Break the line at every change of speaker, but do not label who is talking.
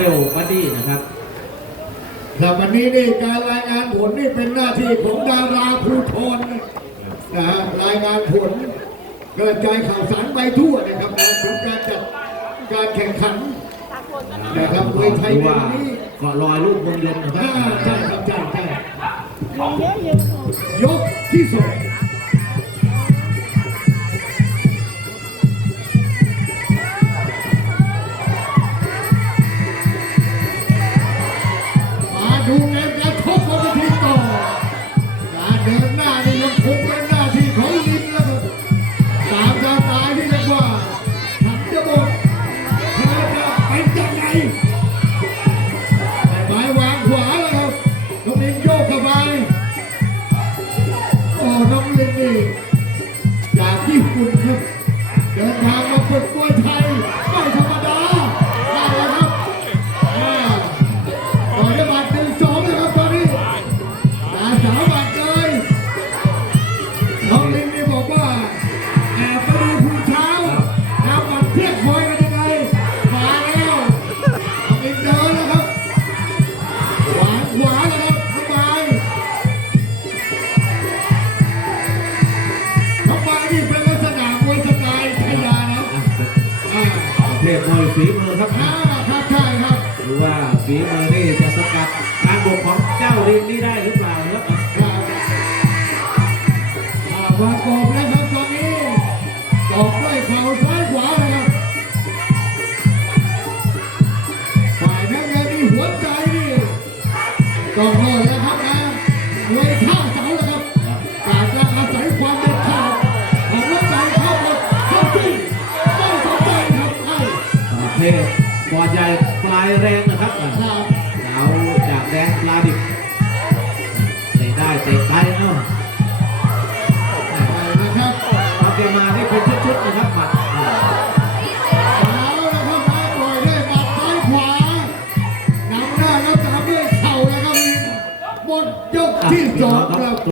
เร็วกว่านี้นะครับ
แต่วันนี้นี่การรายงานผลนี่เป็นหน้าที่ของดาราภูธรนะฮะรายงานผลกระจายข่าวสารไปทั่วนะครับนะถึงการจัดการแข่งขัน นะครับมวยไทยในว่าวันนี้
เกาะลอยลูกวงเย็นนะครัอ
่าบ ใช่ครับใช่ใช่เยอะเยอะยกที่สอง ดูเกมการชกบนเวทีต่อการเดินหน้านี่ยังคงเป็นหน้าที่ของลิมแล้วครับตามกาตายที่เรียกว่าฉันจะบอกเธอจะเป็นยังไงไม้วางขวาแล้วครับต้องยิงโยก
ประเภทมวยฝีมือครับ
อ่าครับใช่ครับ
หรือว่าฝีมือนี่จะสกัดการบกของเจ้าลินนี่ได้หรือเปล่าครับครับ
อ่ามากอบแล้วครับตอนนี้กอบด้วยเข่าซ้ายขวาเลยครับฝ่ายน้ำเงินนี่หัวใจนี่ต้องรอดแล้วครับนะมวยข้างเสาแล้
บอลใหญ่ปลายแรงนะครับครับสาวจากแดนปลาดิบเตะได้เตะไกลเนาะ
ไปนะครับ
ตอนเกมมานี่เป็นชุดๆนะครับหมัดเ
อาละครับมาปล่อยด้วยหมัดซ้ายขวานำหน้าแล้วตามด้วยเข่าแล้วครับหมดยกที่สองครับ